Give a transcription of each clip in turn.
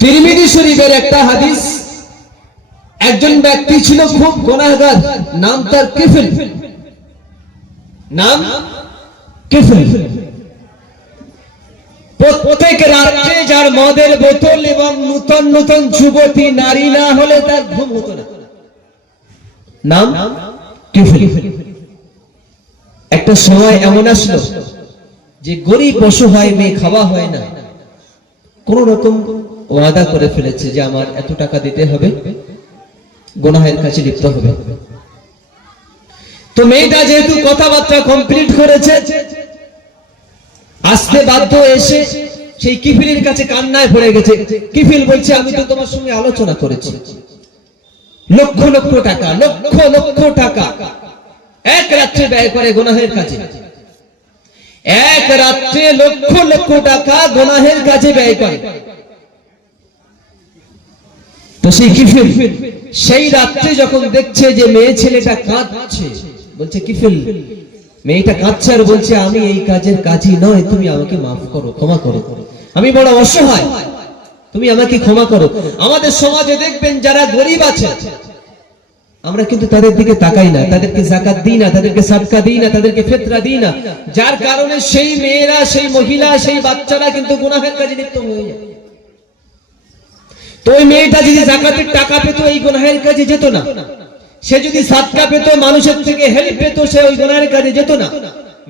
তিরমিজি শরীফের একটা হাদিস, একজন ব্যক্তি ছিল খুব গুনাহগার, নাম তার কিফিল, নাম কিফিল। প্রত্যেক রাত্রে যার মদের বোতল এবং নূতন নূতন যুবতী নারী না হলে তার ঘুম হতো না, নাম কিফিল। একটা সময় এমন আসলো যে গরিব অসহায় মেয়ে খাওয়া হয় না, কোন রকম ওয়াদা করে ফেলেছে যে আমার এত টাকা দিতে হবে, গুনাহের কাছে লিপ্ত হবে। তো মেয়েটা যেহেতু কথাবার্তা কমপ্লিট করেছে, আসতে বাধ্য এসে সেই কিফিলের কাছে কান্নায় পড়ে গেছে। কিফিল বলছে, আমি তো তোমার সঙ্গে আলোচনা করেছি, লক্ষ লক্ষ টাকা, লক্ষ লক্ষ টাকা এক রাত্রে ব্যয় করে গুনাহের কাছে, এক রাত্রে লক্ষ লক্ষ টাকা গুনাহের কাছে ব্যয় করে। তো সেই কিফিল সেই রাত্রে যখন দেখছে যে মেয়ে ছেলেটা কাঁদছে, বলছে কিফিল, মেয়েটা কাঁদছে আর বলছে, আমি এই কাজের কাজই নয়, তুমি আমাকে মাফ করো, ক্ষমা করো, আমি বড় অসহায়, তুমি আমাকে ক্ষমা করো। আমাদের সমাজে দেখবেন যারা গরিব আছে, আমরা কিন্তু তাদের দিকে তাকাই না, তাদেরকে যাকাত দিই না, তাদেরকে সাদকা দিই না, তাদেরকে ফিতরা দিই না, যার কারণে সেই মেয়েরা, সেই মহিলা, সেই বাচ্চারা কিন্তু গুনাহের কাজে লিপ্ত হয়ে যায়। তো ওই মেয়েটা যদি যাকাতের টাকা পেত, এই গুনাহের কাজে যেত না। সে যদি সাদকা পেত, মানুষের থেকে হেল্প পেত, সে ওই গুনাহের কাজে যেত না।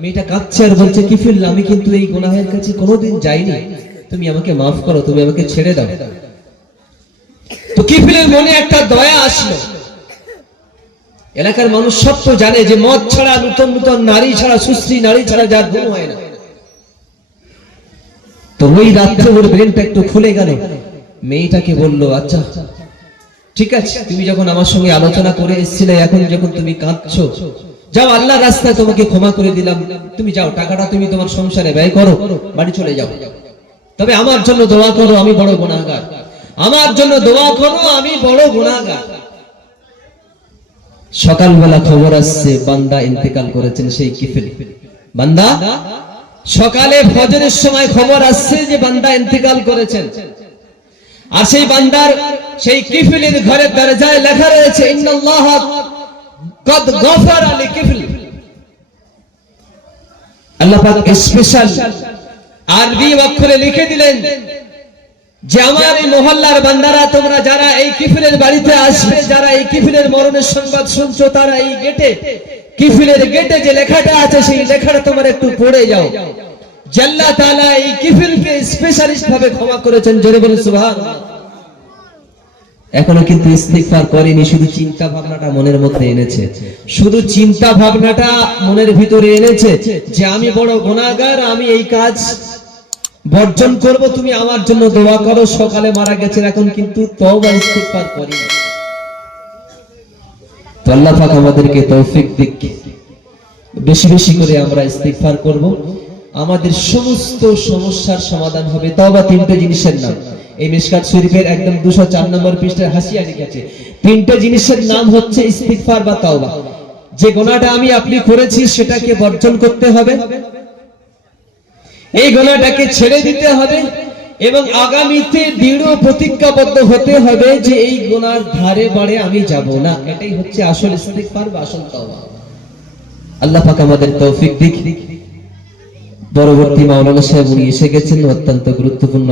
মেয়েটা কাঁদছে আর বলছে, কিফিল, আমি কিন্তু এই গুনাহের কাছে কোনোদিন যাইনি, তুমি আমাকে মাফ করো, তুমি আমাকে ছেড়ে দাও। তো কিফিলের মনে একটা দয়া আসলো। এলাকার মানুষ সব তো জানে যে মদ ছাড়া, নূতন নূতন নারী ছাড়া, সুশ্রী নারী ছাড়া যার ঘুম হয় না। তো ওই রাত্রে ওর ব্রেনটা একটু খুলে গেল। মেয়েটাকে বলল, আচ্ছা ঠিক আছে, তুমি যখন আমার সঙ্গে আলোচনা করে এসেছিলে, এখন যখন তুমি কাঁদছো, যাও, আল্লাহর রাস্তায় তোমাকে ক্ষমা করে দিলাম, তুমি যাও, টাকাটা তুমি তোমার সংসারে ব্যয় করো, বাড়ি চলে যাও। তবে আমার জন্য দোয়া করো, আমি বড় গুনাহগার, আমার জন্য দোয়া করো, আমি বড় গুনাহগার। সকালবেলা খবর আসছে বান্দা ইন্তেকাল করেছেন, সেই কিফিল বান্দা। সকালে ফজরের সময় খবর আসছে যে বান্দা ইন্তেকাল করেছেন, আর সেই বান্দার, সেই কিফিলের ঘরের দরজায় লেখা রয়েছে, ইন্নাল্লাহ কদ গফারা লিকিফিল। আল্লাহ পাক স্পেশাল আরবি অক্ষরে লিখে দিলেন যে আমার এই মহল্লার বান্দারা, তোমরা যারা এই কিফিলের বাড়িতে আসবে, যারা এই কিফিলের মরণের সংবাদ শুনছো, তারা এই গেটে, কিফিলের গেটে যে লেখাটা আছে, সেই লেখাটা তোমরা একটু পড়ে যাও। আল্লাহ তাআলা এই কিফিলকে স্পেশালিস্ট ভাবে ক্ষমা করেছেন, জোরে বলুন সুবহানাল্লাহ। এখনো কিন্তু ইস্তিগফার করেনি, শুধু চিন্তা ভাবনাটা মনের মধ্যে এনেছে, শুধু চিন্তা ভাবনাটা মনের ভিতরে এনেছে যে আমি বড় গুনাহগার, আমি এই কাজ বর্জন করব, তুমি আমার জন্য দোয়া করো। সকালে মারা গেছেন, এখন কিন্তু তওবা ইস্তিগফার করেনি। তো আল্লাহ পাক আমাদেরকে তৌফিক দিক, বেশি বেশি করে আমরা ইস্তিগফার করব, আমাদের সমস্ত সমস্যার সমাধান হবে। তওবা তিনটে জিনিসের নাম, এই মিশকাত শরীফের একদম 204 নম্বর পৃষ্ঠায় হাসিয়া লিখেছে, তিনটে জিনিসের নাম হচ্ছে ইস্তিগফার বা তওবা। যে গুনাহটা আমি আপনি করেছি সেটাকে বর্জন করতে হবে, এই গুনাহটাকে ছেড়ে দিতে হবে, এবং আগামীতে দৃঢ় প্রতিজ্ঞাবদ্ধ হতে হবে যে এই গুনার ধারে বাড়ে আমি যাব না। এটাই হচ্ছে আসল ইস্তিগফার বা আসল তওবা। আল্লাহ পাক আমাদের তৌফিক দিক। পরবর্তী মাওলানা সাহেব উনি এসে গেছেন, অত্যন্ত গুরুত্বপূর্ণ